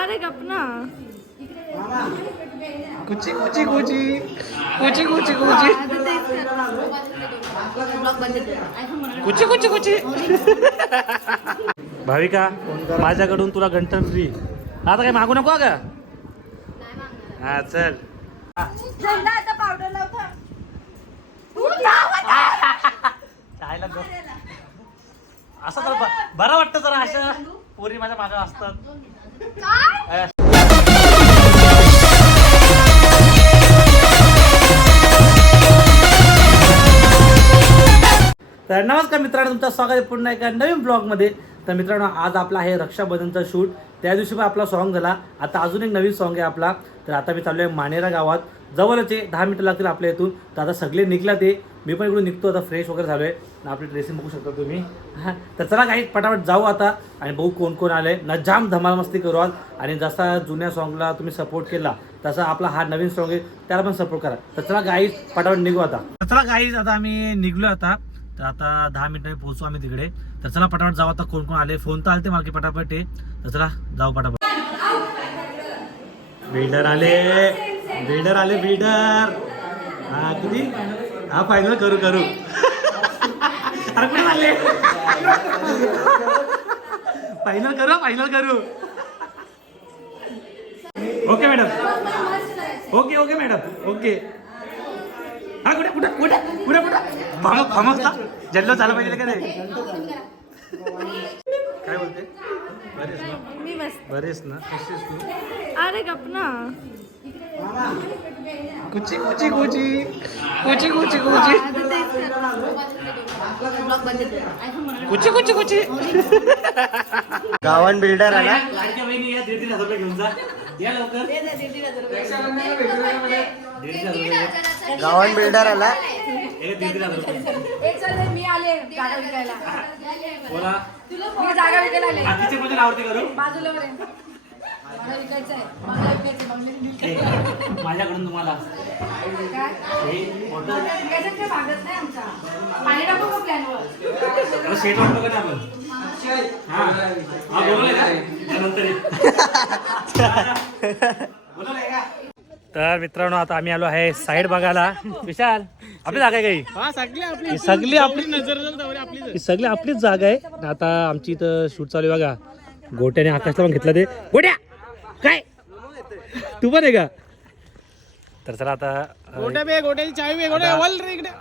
अरे गपना कुची कुची कुची। कुची कुची कुची। कुची कुची कुची। भाविका माझ्याकडून तुला गंठन फ्री आता काही मागू नको का? हा चल. असं तर बरं वाटतं जरा अशा पोरी माझ्या मागं असतात. तर नमस्कार मित्रांनो तुमचं स्वागत आहे पुन्हा एका नवीन ब्लॉगमध्ये तर मित्रांनो आज आपला आहे रक्षाबंधनचा शूट त्या दिवशी पण आपला सॉन्ग झाला. आता अजून एक नवीन सॉन्ग आहे आपला. तर आता मी चाललो आहे मानेरा गावात. जवळच आहे दहा मिनटं लागतील आपल्या इथून. तर आता सगळे निघला ते. मी पण इकडून निघतो आता फ्रेश वगैरे झालो आहे आपली ड्रेसिंग बघू शकता तुम्ही. हां तर चला काही पटापट जाऊ आता. आणि बघू कोण कोण आले ना जाम धमाल मस्ती करू आज. आणि जसा जुन्या सॉन्गला तुम्ही सपोर्ट केला तसा आपला हा नवीन सॉन्ग आहे त्याला पण सपोर्ट करा. तर चला गाईज पटापट निघू आता. तर चला गाईज आता आम्ही निघलो आता. तर आता दहा मिनिटांनी पोहोचू आम्ही तिकडे. तर चला पटापट जाऊ आता कोण कोण आले. फोन तर आलते मला की पटापट आहे. तर चला जाऊ पटापट. बिल्डर आले. बिल्डर आले बिल्डर हा किती? हा फायनल करू करू. अरे कुठे चालले? फायनल करू फायनल करू. Okay madam okay okay madam okay हा कुठे कुठे कुठे कुठे कुठे? फम फमकता जल्लो झालं पाहिजे का नाही? काय बोलते? बरेच ना. बरेच ना. तू? अरे गपना कुची कुची कुची कुची कुची कुची कुची कुची कुची गावन बिल्डर हजार रुपये गावन बिल्डर आला हे मी आले जागा विकायला बोला. मी जागा विकायला आले. बाजूला माझ्याकडून तुम्हाला. शेट वाटतो का? आपण. हा. हा बोलवलंय का? तर मित्रांनो आता आम्ही आलो आहे साईड बघायला. विशाल आपली जागा आहे काही ही? सगळी आपली ही सगळी आपलीच जागा आहे. आणि आता आमची इथं शूट चालू आहे बघा. गोट्याने आकाशला पण घेतला ते. गोट्या! काय? तू पण आहे का? तर चला आता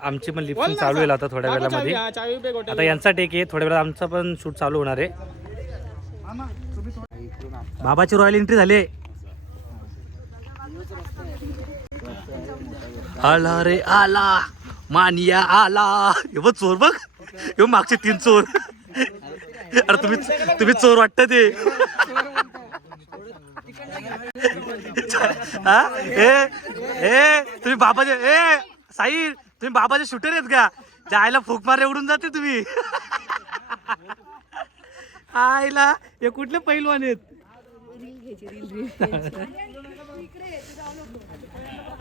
आमची पण लिफ्ट चालू आहे आता थोड्या वेळामध्ये. आता यांचा टेक आहे थोड्या वेळात आमचा पण शूट चालू होणार आहे. बाबाची रॉयल एंट्री झाली आला रे आला. मानिया आला. हे बघ चोर बघ. हे बघ मागचे तीन चोर. अरे तुम्ही तुम्ही चोर वाटत ते. हा? ए ए तुम्ही बाबाचे ए साई तुम्ही बाबाचे शूटर आहेत का? त्या आईला फूक मारे उडून जाते तुम्ही. आईला हे कुठले पैलवान आहेत?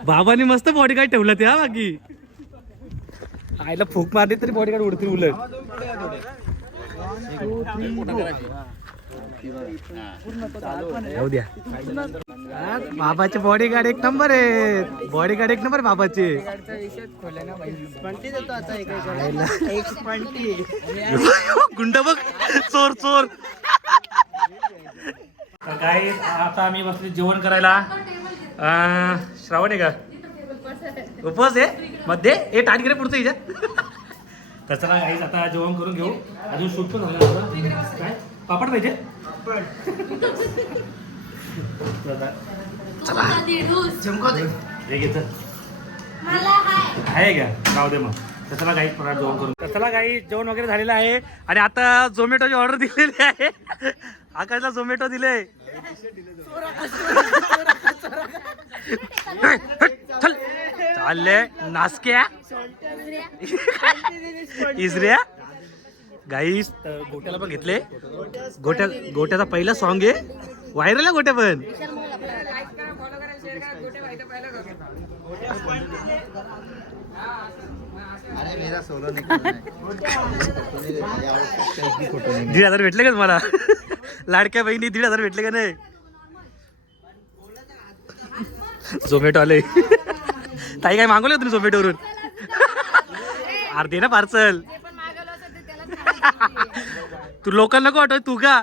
बाबाने मस्त बॉडीगार्ड ठेवलं ते हा बाकी. आईला फूक मारली तरी बॉडीगार्ड उडतील उलट. जाऊ द्या हा, बाबाचे बॉडीगार्ड एक नंबर आहे बॉडीगार्ड एक नंबर बाबाचे. गुंड बघ. चोर चोर. काय आता आम्ही बसले जेवण करायला. श्रावण आहे का? उपवास आहे? मध्ये? ए टाटगिरे पुढचं हिच्या गाईज आता जेवण करून घेऊ. अजून शूट पण झालं. काय? पापड पाहिजे? आहे का? जाऊ दे मग. परत जेवण करून गाई जेवण वगैरे झालेलं आहे. आणि आता झोमॅटोची ऑर्डर दिलेली आहे. आकाशला झोमॅटो दिले. चल. चालले. नासक्या. इजऱ्या. गाईस गोट्याला पण घेतले. गोट्या गोट्याचा पहिला सॉन्ग आहे. व्हायरल आहे गोट्या पण. दीड हजार भेटले का तुम्हाला? लाडक्या बहिणी दीड हजार भेटले का नाही? झोमॅटो आले ताई काय मागवलं तुम्ही तुम्ही झोमॅटोवरून अर्धे ना पार्सल तू लोकांना नको वाटत तू का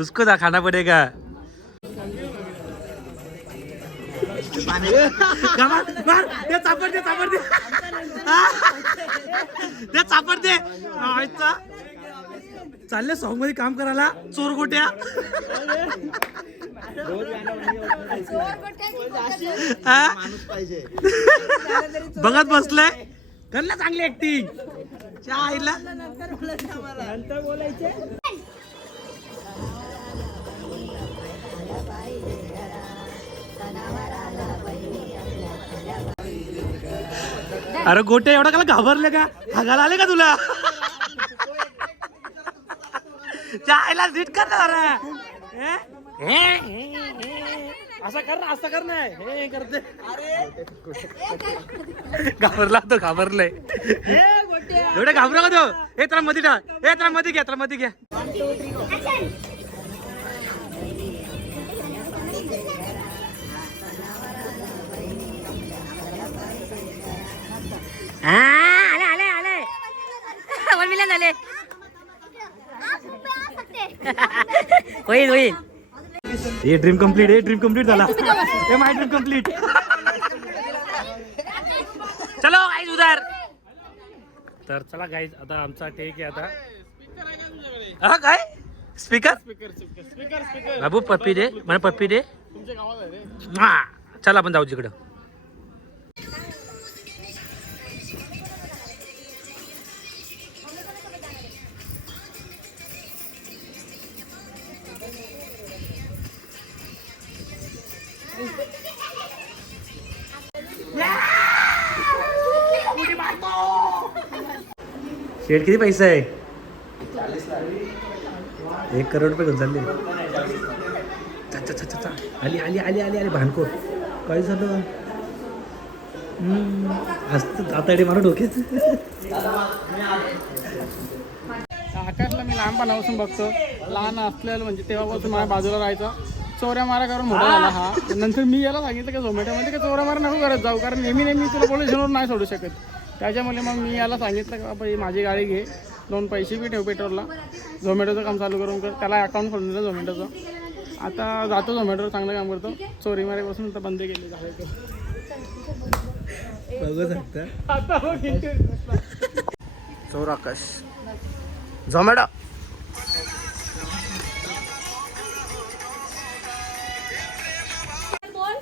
उसको दा खाना पड़ेगा ते चापड दे चापड दे ते चापड दे चालले सॉंगमध्ये काम करायला. चोर गोट्या हा? बघत बसलाय? कर ना चांगली ऍक्टिंग आईला? अरे गोटे एवढा काला घाबरले का? हगायला आले का तुला? चहा आईला झिट कर ना अरे असं कर ना असं कर ना. हे करते. घाबरला तो घाबरलाय. एवढे घाबरा का तो? हे त्याला मध्ये ठेवा हे त्याला मध्ये घ्या त्याला मध्ये घ्या. आले आले आले. वन मिलियन झाले. होईल होईल. हे ड्रीम कंप्लीट हे ड्रीम कंप्लीट झाला. हे माय ड्रीम कंप्लीट चलो गाईज उधार. तर चला गाईज आता आमचा टेक आहे आता. हा काय? स्पीकर बाबू पप्पी दे. मला पप्पी दे. हा चला आपण जाऊ तिकडं. शेट किती पैसा आहे? एक करोड रुपये घेऊन चालले. आली आली आली आली आली भानकोर काय झालं? हम्म, असतं आता मारू डोक्यात. आकाशला मी लहानपणापासून बघतो. लहान असलेलं म्हणजे तेव्हापासून माझ्या बाजूला राहायचं. चोऱ्या मारा करून मोठा झाला हा. नंतर मी याला सांगितलं की झोमॅटोमध्ये की चोऱ्या मारा नको करत जाऊ कारण नेहमी नेहमी तुला पोलीस स्टेशनवर नाही सोडू शकत. त्याच्यामुळे मग मी याला सांगितलं की बाबा ही माझी गाडी घे दोन पैसे बी ठेव पेट्रोलला. झोमॅटोचं काम चालू करून कर त्याला अकाउंट खोलून दिलं झोमॅटोचं. आता जातो झोमॅटोवर चांगलं काम करतो. चोरी मारेपासून आता बंद केले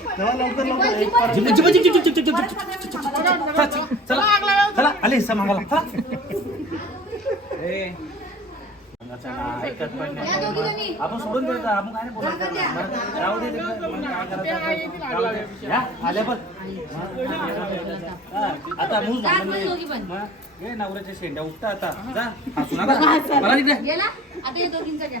gym, gym, gym, gym, gym, gym, gym, gym, gym. चला, चला. चला आले हिस्सा मागायला चला. ए, चला, ऐकत पण नाही. या दोघी जणी आपण सोडून द्यायचं आपण काय नाही बोलायचं दे मग काय करायचं? जाऊ दे. या, आल्या बघ हा, आता मूज जा, म्हणून मूज दोघी पण. मग, हे नवऱ्याच्या शेंड्या उठता आता. जा हसू नका. मला तिकडे गेला? आता या दोघींचा घ्या.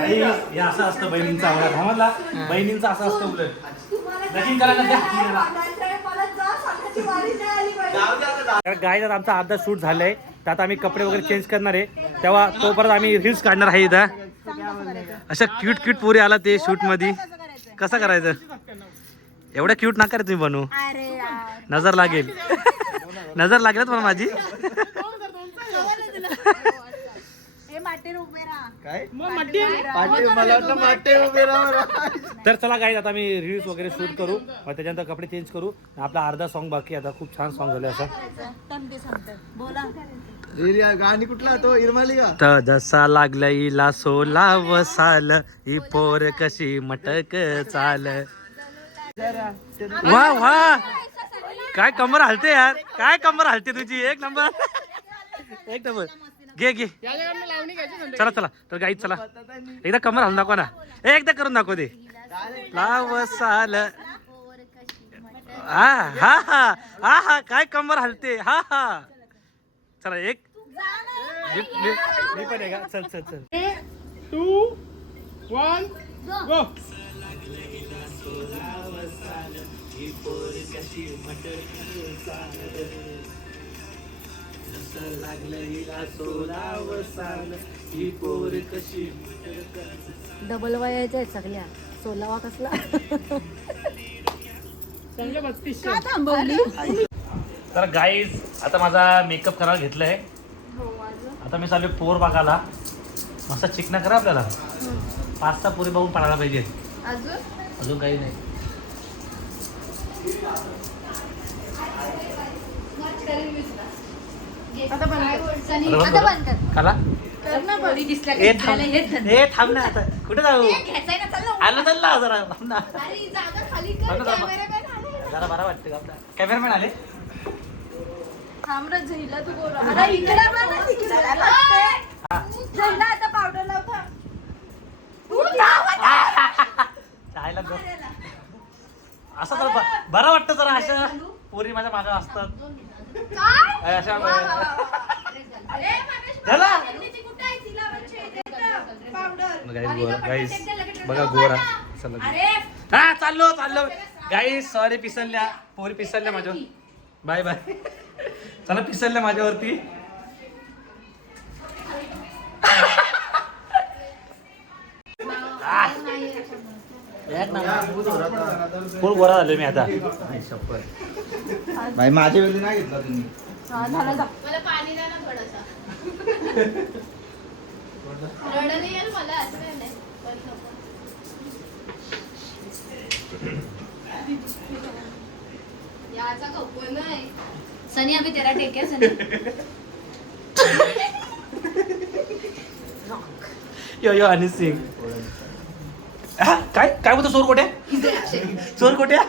नाही, हे असं असतं बहिणींचा आवडा समजला बहिणींचा असं असतं उलट लगीन करायला द्या. तर गाय आमचा अर्धा शूट झालाय. तर आता आम्ही कपडे वगैरे चेंज करणार आहे. तेव्हा तोपर्यंत आम्ही रील्स काढणार आहे इथं. अशा क्यूट क्यूट पोरी आला ते शूटमध्ये कसं करायचं? एवढं क्यूट नका रे तुम्ही बनवू. नजर लागेल. नजर लागेल तुम्हाला माझी? काय? मग मट्टी पाटे मला वाटलं पाटे उभे राहा. तर चला गाईज आता मी रील्स वगैरे शूट करू. मग त्याच्यानंतर कपडे चेंज करू. आपला अर्धा सॉन्ग बाकी आहे. आता खूप छान सॉन्ग झाले असं. गाणी कुठला तो? इरमाली का? तर जसा लागला इला सोला. वसाल ही पोर कशी मटक चाल. वा वा. काय कमर हलते यार. काय कमर हलते तुझी? एक नंबर. एक नंबर. घे घे. चला चला. तर गाईत चला. एकदा कमर हलून दाखवा ना. ए, एकदा करून दाखव दे. लाव साल. हा हा हा. हा हा. काय कमर हलते? हा हा. चला एक. मी पण आहे का चल चल चल. टू वन गो डबल वयाच्या आहेत सगळ्या. सोलावा कसला? तर गाईज आता माझा मेकअप करायला घेतलाय आता मी चालू पोर बघायला. मस्त चिकना करा आपल्याला. पाच सहा पुरी बघून पडायला पाहिजे. अजून? अजून काही नाही. आता आता बंद कर. काला? ए थांब. ए थांब ना आता. कुठे जाऊ? आलं जरा. थांब ना. थांब ना, थांब ना. जरा बरा वाटतं आपला? कॅमेरामॅन आले? चायला गो. असं तर ब- बरं वाटतं जरा अशा पोरी माझ्या मागं असतात. अशा झाला? गाईस बघा गोरा. चला. हा चाललो चाललो. गाईस सॉरी पिसलल्या पोरी पिसलल्या माझ्यावर. बाय बाय चला पिसलल्या माझ्यावरती. फुल गोरा झालो मी आता? भाई माझ्या वेळी नाही घेतला तुम्ही. मला पाणी द्या ना थोडंसं. रडण येईल मला असं काही नाही. पण नको. याचा कप्पो नाही. सनी अभी तेरा टेक सनी. यो यो आणि सिंग. काय? काय बोलतो? चोर कोट्या चोर कोट्या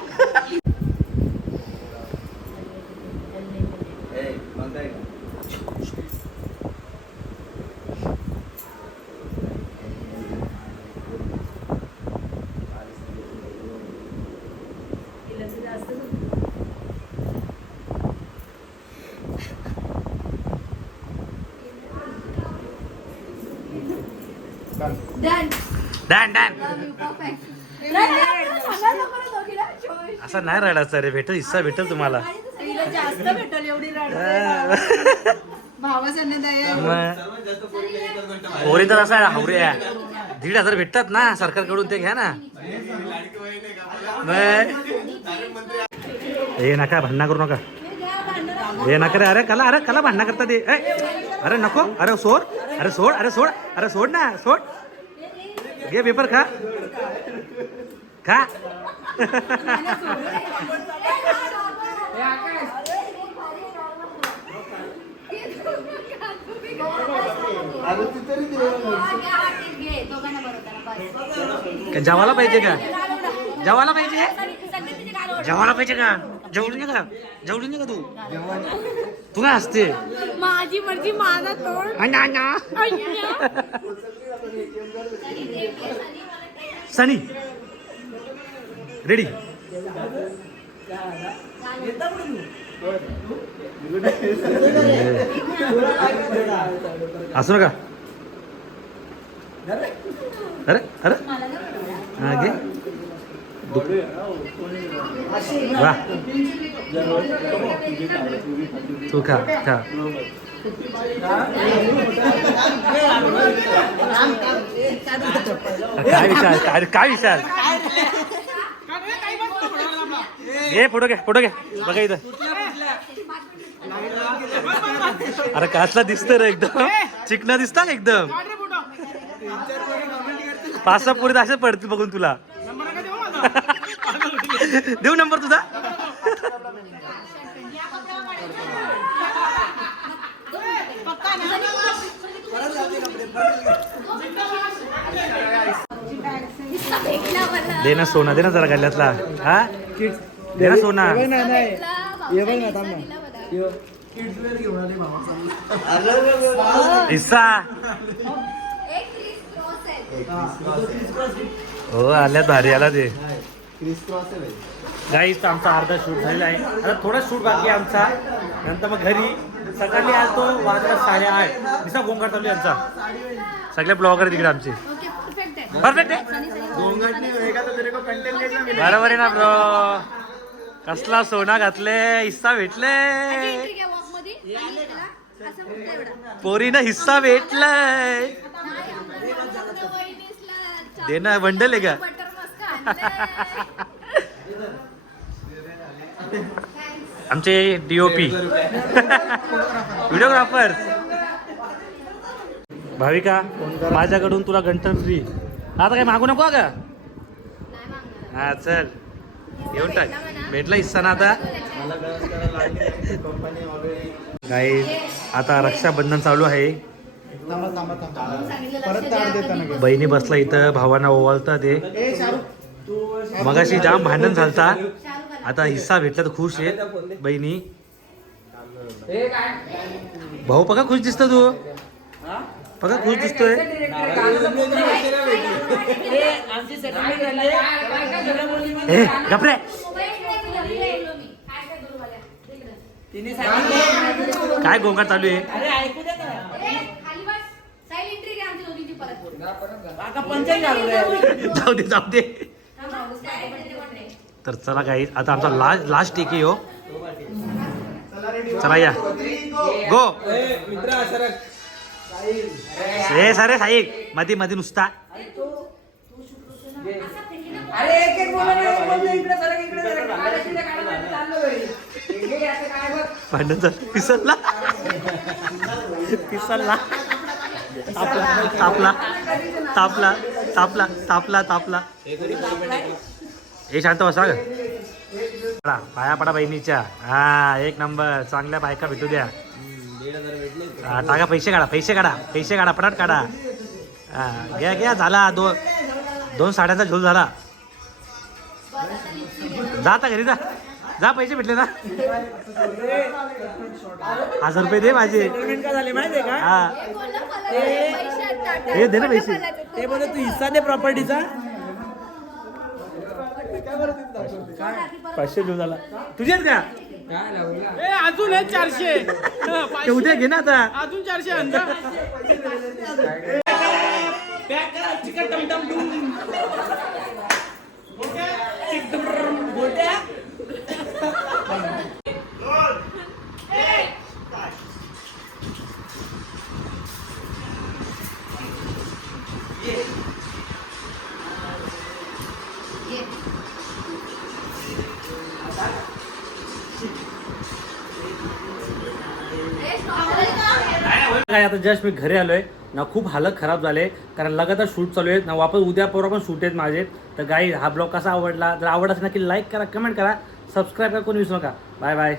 डन डॅन डॅन असं नाही रडायचं रे भेटल हिस्सा भेटल तुम्हाला. जास्त भेटल एवढी पोरी तर असं हावरे आहे. दीड हजार भेटतात ना सरकारकडून ते घ्या ना. नाही. हे नका भांडणा करू नका. हे नका रे अरे कला अरे कला भांडणा करता ते अरे नको अरे सोड अरे सोड अरे सोड अरे सोड ना सोड. घे पेपर खा. खा. काय जेवायला पाहिजे का? जेवायला पाहिजे? जेवायला पाहिजे का? जेवढू नये का? जेवढू नये का तू? तू काय असते माझी मर्जी माझा तोड. अन्ना. सनी रेडी असू नका. अरे अरे. हा वा तू खा खा. काय विचार? काय काय विचार? घे फोटो घ्या फोटो घ्या बघा इथं. अरे कसला दिसतोय रे एकदम. चिकना दिसता का एकदम? पाच सहा पुरी असे पडतील बघून तुला. देऊ नंबर तुझा? दे ना सोना. दे ना जरा गल्ल्यातला हा दे ना. सोना हिस्सा हो आल्यात भारी आला ते. आमचा अर्धा शूट झालेला आहे. आता थोडा शूट बाकी आहे आमचा. नंतर मग घरी. सकाळी आलतो वाजता साडेआठ दिसा गोंगार चालू आहे आमचा सगळे ब्लॉगर तिकडे आमचे. ओके परफेक्ट आहे. बरोबर आहे ना ब्रो कसला सोना घातले हिस्सा भेटले. पोरीनं हिस्सा भेटलाय. नाही, आम्हाला वहिनीसला दे ना बंडल आहे का. आमचे डीओपी व्हिडिओग्राफर भाविका माझ्याकडून तुला गंठन फ्री आता काय मागू नको का? हा चल. घेऊन टाक. भेटला हिस्सा ना आता. काही आता रक्षाबंधन चालू आहे. बहिणी बसला इथं भावांना ओवाळता ते मगाशी जाम भांडण झालता. आता हिस्सा भेटला तर खुश आहे बहिणी. भाऊ बघा खुश दिसतो तू? बघा खुश दिसतोय? काय गोंगाट चालू आहे? जाऊ दे जाऊ दे. तर चला काही आता आमचा लास्ट लास्ट टेक आहे हो. चला या. गो ए सरे साई मध्ये मध्ये नुसता. भांडण पिसरला. तापला. तापला. तापला. तापला. तापला. हे शांत बसा ग पडा पाया पडा बहिणीच्या. हा एक नंबर. चांगल्या बायका भेटू द्या. हा, टाका पैसे काढा पैसे काढा पैसे काढा पटाट काढा. हा घ्या घ्या झाला दोन दोन साड्यांचा झोल झाला. जा आता घरी जा. जा पैसे भेटले ना. हजार रुपये दे माझे. हा. हे दे ना पैसे. ते बोलत तू हिस्सा दे प्रॉपर्टीचा पाचशे झोल. झाला. तुझे आहेत का? ए अजून आहे चारशे. ते उद्या घे ना आता. अजून चारशे अंदा काय आता जस्ट मी घरी आलोय. ना खूप हालत खराब झाले. कारण लगातार शूट चालू आहे ना वापस उद्या परवा पण शूट आहेत माझे. तर गाई हा ब्लॉग कसा आवडला? जर आवडला असेल नक्की लाईक करा कमेंट करा. सबस्क्राईब करा कोणी विसरू नका. Bye bye